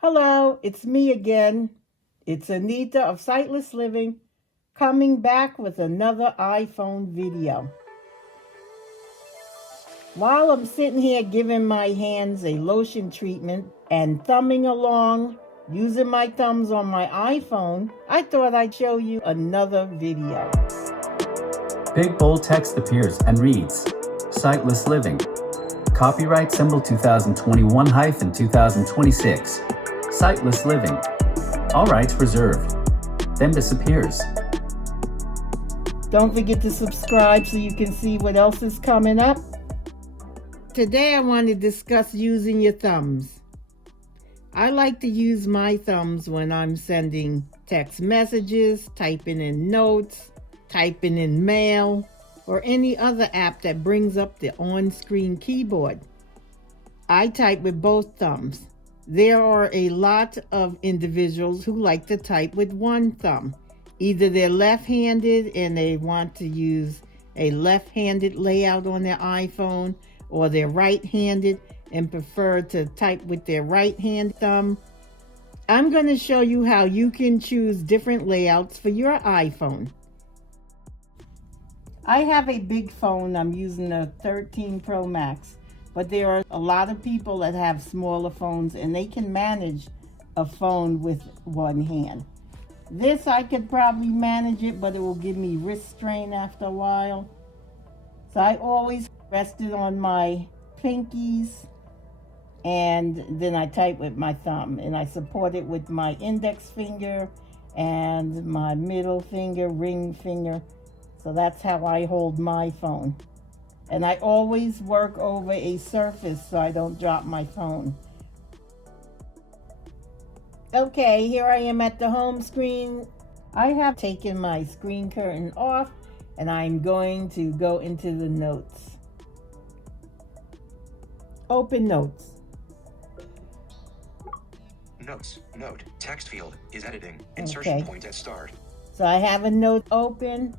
Hello, it's me again. It's Anita of Sightless Living, coming back with another iPhone video. While I'm sitting here giving my hands a lotion treatment and thumbing along, using my thumbs on my iPhone, I thought I'd show you another video. Big bold text appears and reads, Sightless Living. Copyright symbol 2021-2026. Sightless Living. All rights reserved. Then disappears. Don't forget to subscribe so you can see what else is coming up. Today I want to discuss using your thumbs. I like to use my thumbs when I'm sending text messages, typing in notes, typing in mail, or any other app that brings up the on-screen keyboard. I type with both thumbs. There are a lot of individuals who like to type with one thumb. Either they're left-handed and they want to use a left-handed layout on their iPhone, or they're right-handed and prefer to type with their right-hand thumb. I'm going to show you how you can choose different layouts for your iPhone. I have a big phone. I'm using a 13 Pro Max, but there are a lot of people that have smaller phones and they can manage a phone with one hand. This, I could probably manage it, but it will give me wrist strain after a while. So I always rest it on my pinkies, and then I type with my thumb, and I support it with my index finger and my middle finger, ring finger. So that's how I hold my phone. And I always work over a surface so I don't drop my phone. Okay, here I am at the home screen. I have taken my screen curtain off and I'm going to go into the notes. Open notes. Notes. Note. Text field is editing. Insertion point at start. So I have a note open.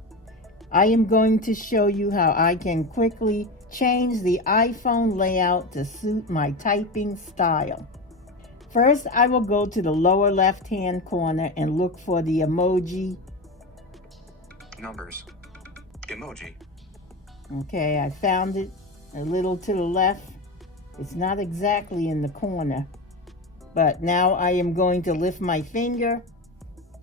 I am going to show you how I can quickly change the iPhone layout to suit my typing style. First, I will go to the lower left-hand corner and look for the emoji. Numbers. Emoji. Okay, I found it a little to the left. It's not exactly in the corner, but now I am going to lift my finger.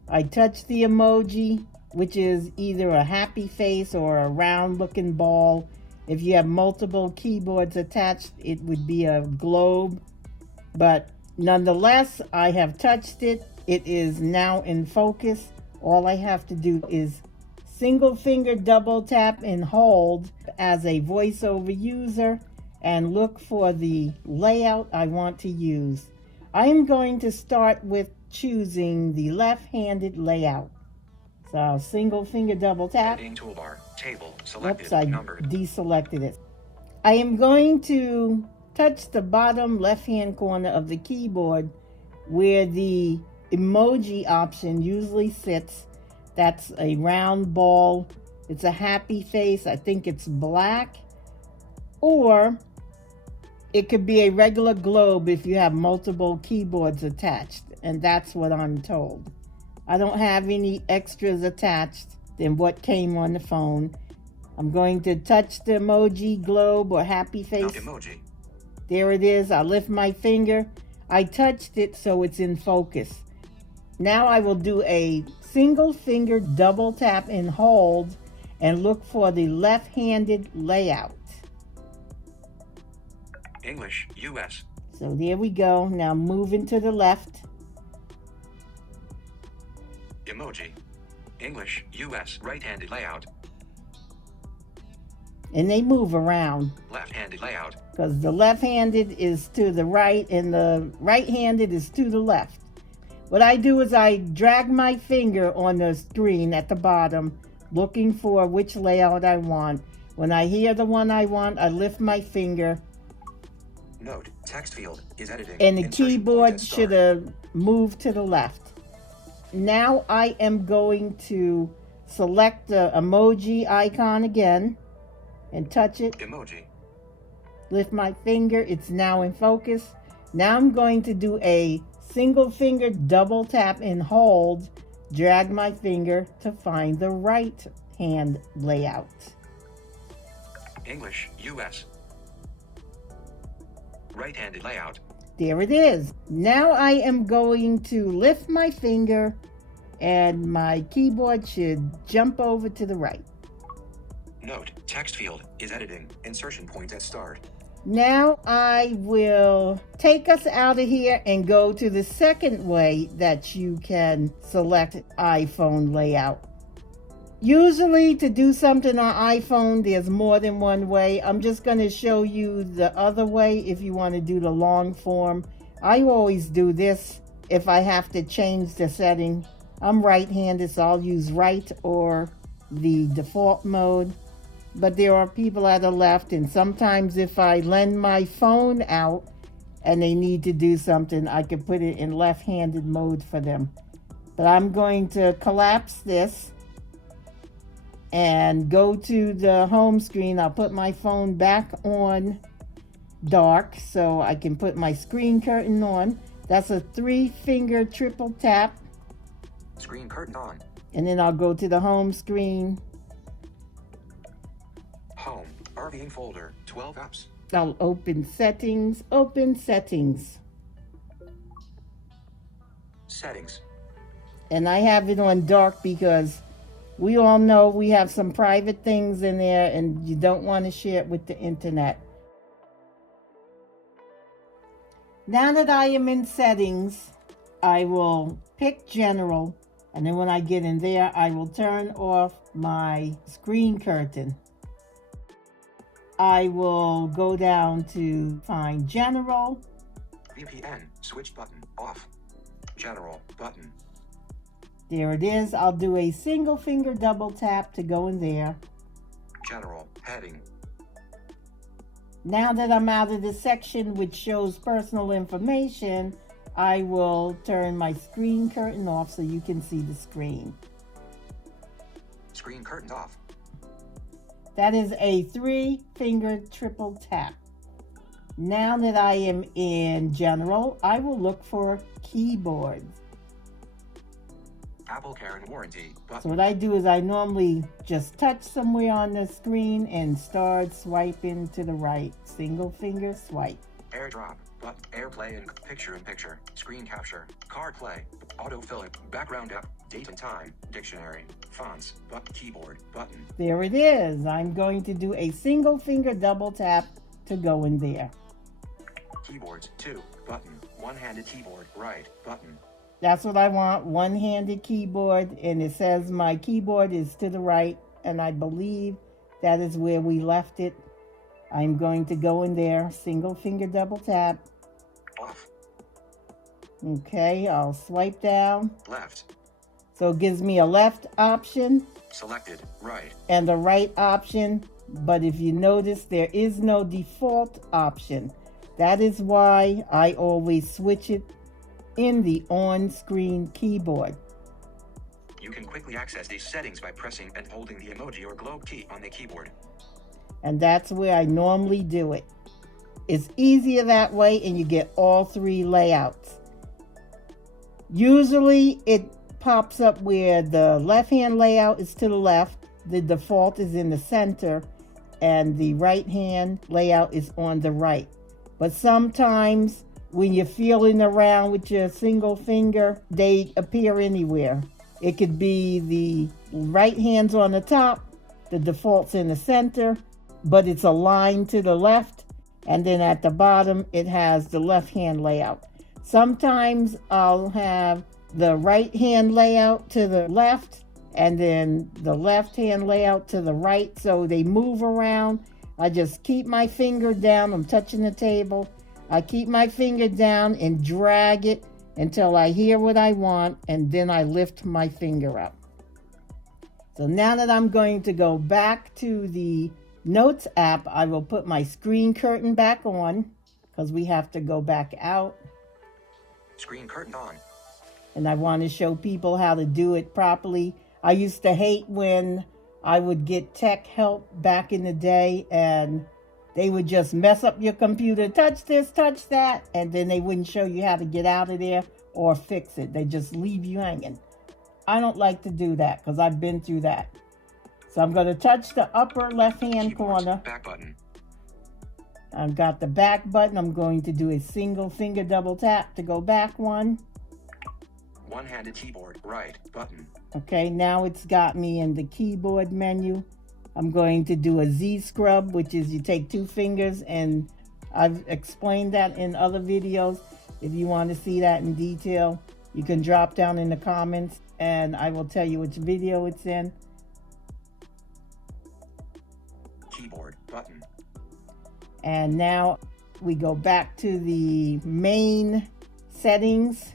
I touch the emoji, which is either a happy face or a round looking ball. If you have multiple keyboards attached, it would be a globe. But nonetheless, I have touched it. It is now in focus. All I have to do is single finger double tap and hold as a VoiceOver user and look for the layout I want to use. I am going to start with choosing the left-handed layout. So single finger double tap. Editing toolbar. Table. Selected. Oops, I numbered. deselected it. I am going to touch the bottom left-hand corner of the keyboard where the emoji option usually sits. That's a round ball. It's a happy face. I think it's black. Or it could be a regular globe if you have multiple keyboards attached. And that's what I'm told. I don't have any extras attached than what came on the phone. I'm going to touch the emoji globe or happy face. Emoji. There it is. I lift my finger. I touched it so it's in focus. Now I will do a single finger double tap and hold and look for the left-handed layout. English, US. So there we go. Now moving to the left. Emoji. English, US. Right-handed layout. And they move around. Left-handed layout. Because the left-handed is to the right and the right-handed is to the left. What I do is I drag my finger on the screen at the bottom, looking for which layout I want. When I hear the one I want, I lift my finger. Note. Text field is editing. And the Insertion keyboard point at should start. have moved to the left. Now I am going to select the emoji icon again and touch it. Emoji. Lift my finger. It's now in focus. Now I'm going to do a single finger double tap and hold, drag my finger to find the right hand layout. English, US. Right-handed layout. There it is. Now I am going to lift my finger and my keyboard should jump over to the right. Note, text field is editing. Insertion point at start. Now I will take us out of here and go to the second way that you can select iPhone layout. Usually to do something on iPhone, there's more than one way. I'm just going to show you the other way if you want to do the long form. I always do this if I have to change the setting. I'm right-handed, so I'll use right or the default mode. But there are people at the left, and sometimes if I lend my phone out and they need to do something, I can put it in left-handed mode for them. But I'm going to collapse this and go to the home screen. I'll put my phone back on dark so I can put my screen curtain on. That's a 3-finger triple tap. Screen curtain on. And then I'll go to the home screen. Home, RVing folder, 12 apps. I'll open settings, open settings. Settings. And I have it on dark because we all know we have some private things in there and you don't want to share it with the internet. Now that I am in settings, I will pick general, and then when I get in there, I will turn off my screen curtain. I will go down to find general. VPN, switch button, off. General, button. There it is. I'll do a single finger double tap to go in there. General, heading. Now that I'm out of the section which shows personal information, I will turn my screen curtain off so you can see the screen. Screen curtain off. That is a 3-finger triple tap. Now that I am in general, I will look for keyboard. Apple Care and warranty, button. So what I do is I normally just touch somewhere on the screen and start swiping to the right. Single finger swipe. AirDrop, button. AirPlay and picture-in-picture. Screen capture. Card play. Autofill. Background app. Date and time. Dictionary. Fonts. Button. Keyboard. Button. There it is. I'm going to do a single finger double tap to go in there. Keyboards. 2. Button. One-handed keyboard. Right. Button. That's what I want, one-handed keyboard, and it says my keyboard is to the right, and I believe that is where we left it. I'm going to go in there, single finger double tap. Off. Okay, I'll swipe down. Left. So it gives me a left option Selected. Right. and a right option, but if you notice, there is no default option. That is why I always switch it in the on-screen keyboard. You can quickly access these settings by pressing and holding the emoji or globe key on the keyboard. And that's where I normally do it. It's easier that way and you get all 3 layouts. Usually it pops up where the left-hand layout is to the left, the default is in the center, and the right-hand layout is on the right. But sometimes when you're feeling around with your single finger, they appear anywhere. It could be the right hand's on the top, the default's in the center, but it's aligned to the left, and then at the bottom it has the left hand layout. Sometimes I'll have the right hand layout to the left and then the left hand layout to the right, so they move around. I just keep my finger down, I'm touching the table. I keep my finger down and drag it until I hear what I want, and then I lift my finger up. So now that I'm going to go back to the Notes app, I will put my screen curtain back on because we have to go back out. Screen curtain on. And I want to show people how to do it properly. I used to hate when I would get tech help back in the day and They would just mess up your computer, touch this, touch that, and then they wouldn't show you how to get out of there or fix it. They just leave you hanging. I don't like to do that because I've been through that. So I'm going to touch the upper left-hand corner. Back button. I've got the back button. I'm going to do a single finger double tap to go back one. One-handed keyboard, right button. Okay, now it's got me in the keyboard menu. I'm going to do a Z scrub, which is you take two fingers, and I've explained that in other videos. If you want to see that in detail, you can drop down in the comments and I will tell you which video it's in. Keyboard button. And now we go back to the main settings.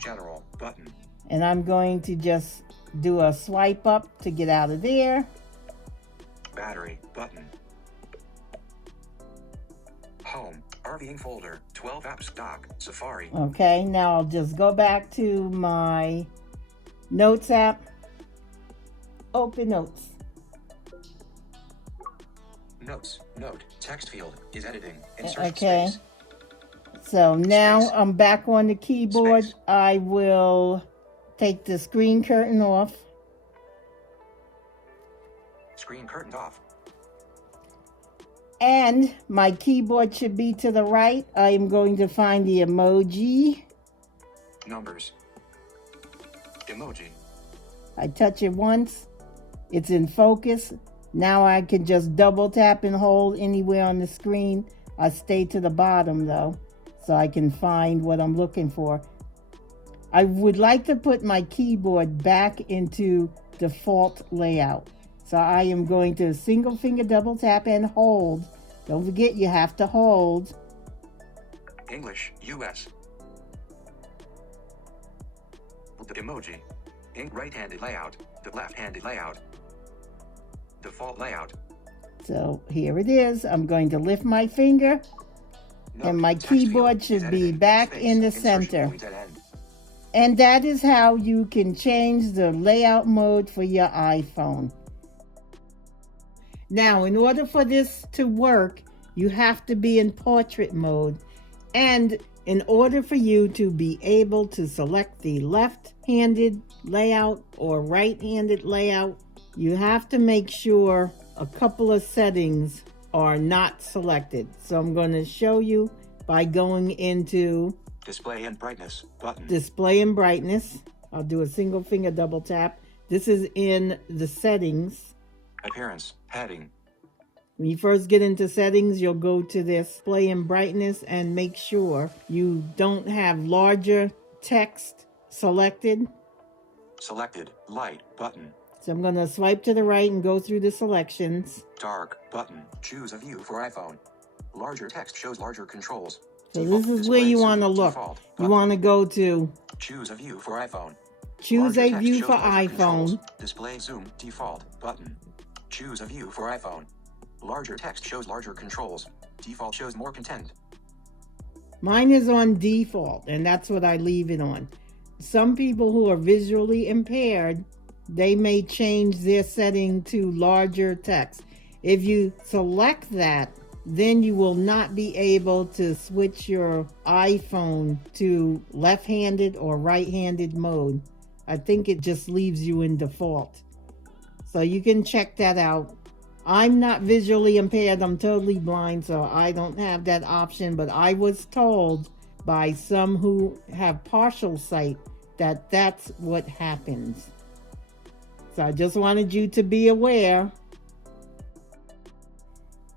General button. And I'm going to just do a swipe up to get out of there. Battery button. Home, RVing folder, 12 apps, dock, Safari. Okay, now I'll just go back to my Notes app. Open Notes. Notes, note, text field is editing. Insert Okay. space. So now Space. I'm back on the keyboard. Space. I will take the screen curtain off. Screen curtained off. And my keyboard should be to the right. I am going to find the emoji. Numbers. Emoji. I touch it once. It's in focus. Now I can just double tap and hold anywhere on the screen. I stay to the bottom though, so I can find what I'm looking for. I would like to put my keyboard back into default layout. So I am going to single finger double tap and hold. Don't forget you have to hold. English, US. The emoji. Right-handed layout. The left-handed layout. Default layout. So here it is. I'm going to lift my finger. Note, And my text field keyboard is should be editing. back Space. in the Insertion center. point at end. And that is how you can change the layout mode for your iPhone. Now, in order for this to work, you have to be in portrait mode. And in order for you to be able to select the left-handed layout or right-handed layout, you have to make sure a couple of settings are not selected. So I'm going to show you by going into Display and brightness button. Display and brightness. I'll do a single finger double tap. This is in the settings. Appearance heading. When you first get into settings, you'll go to display and brightness and make sure you don't have larger text selected. Selected light button. So I'm going to swipe to the right and go through the selections. Dark button. Choose a view for iPhone. Larger text shows larger controls. So Default this is display where you zoom want to look. default You button. want to go to Choose a view for iPhone. choose Larger a text view shows for larger controls. iPhone. Display zoom default button. Choose a view for iPhone. Larger text shows larger controls. Default shows more content. Mine is on default, and that's what I leave it on. Some people who are visually impaired, they may change their setting to larger text. If you select that, then you will not be able to switch your iPhone to left-handed or right-handed mode. I think it just leaves you in default. So you can check that out. I'm not visually impaired. I'm totally blind, so I don't have that option. But I was told by some who have partial sight that that's what happens. So I just wanted you to be aware.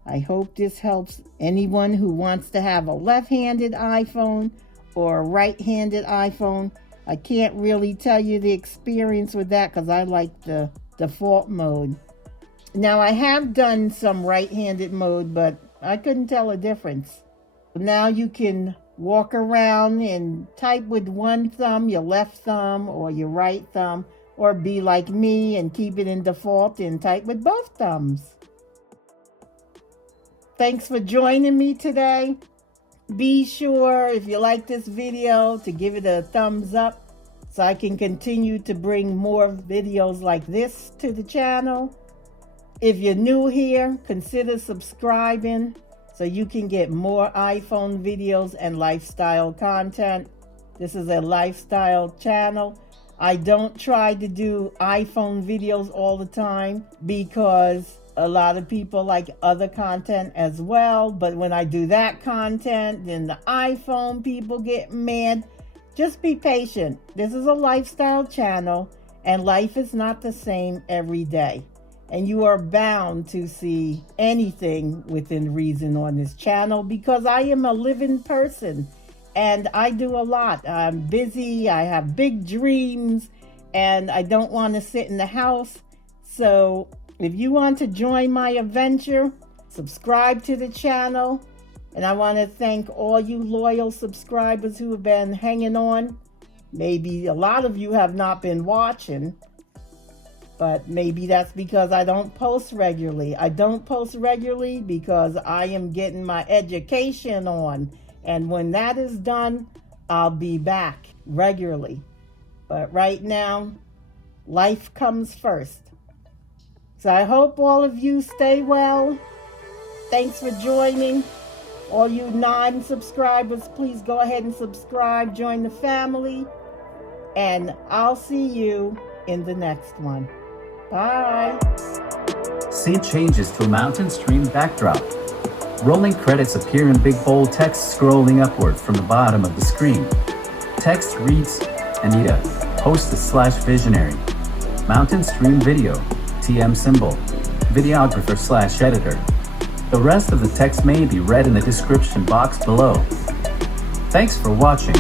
I hope this helps anyone who wants to have a left-handed iPhone or a right-handed iPhone. I can't really tell you the experience with that because I like the default mode. Now I have done some right-handed mode, but I couldn't tell a difference. Now you can walk around and type with one thumb, your left thumb or your right thumb, or be like me and keep it in default and type with both thumbs. Thanks for joining me today. Be sure, if you like this video, to give it a thumbs up so I can continue to bring more videos like this to the channel. If you're new here, consider subscribing. so you can get more iPhone videos and lifestyle content. This is a lifestyle channel. I don't try to do iPhone videos all the time because a lot of people like other content as well. But when I do that content, then the iPhone people get mad. Just be patient. This is a lifestyle channel, and life is not the same every day. And you are bound to see anything within reason on this channel because I am a living person and I do a lot. I'm busy, I have big dreams, and I don't want to sit in the house. So if you want to join my adventure, subscribe to the channel. And I want to thank all you loyal subscribers who have been hanging on. Maybe a lot of you have not been watching, but maybe that's because I don't post regularly. I don't post regularly because I am getting my education on. And when that is done, I'll be back regularly. But right now, life comes first. So I hope all of you stay well. Thanks for joining. All you non-subscribers, please go ahead and subscribe, join the family, and I'll see you in the next one. Bye. Scene changes to a mountain stream backdrop. Rolling credits appear in big bold text scrolling upward from the bottom of the screen. Text reads, Anita, hostess/visionary. Mountain stream video, TM symbol, videographer/editor. The rest of the text may be read in the description box below. Thanks for watching.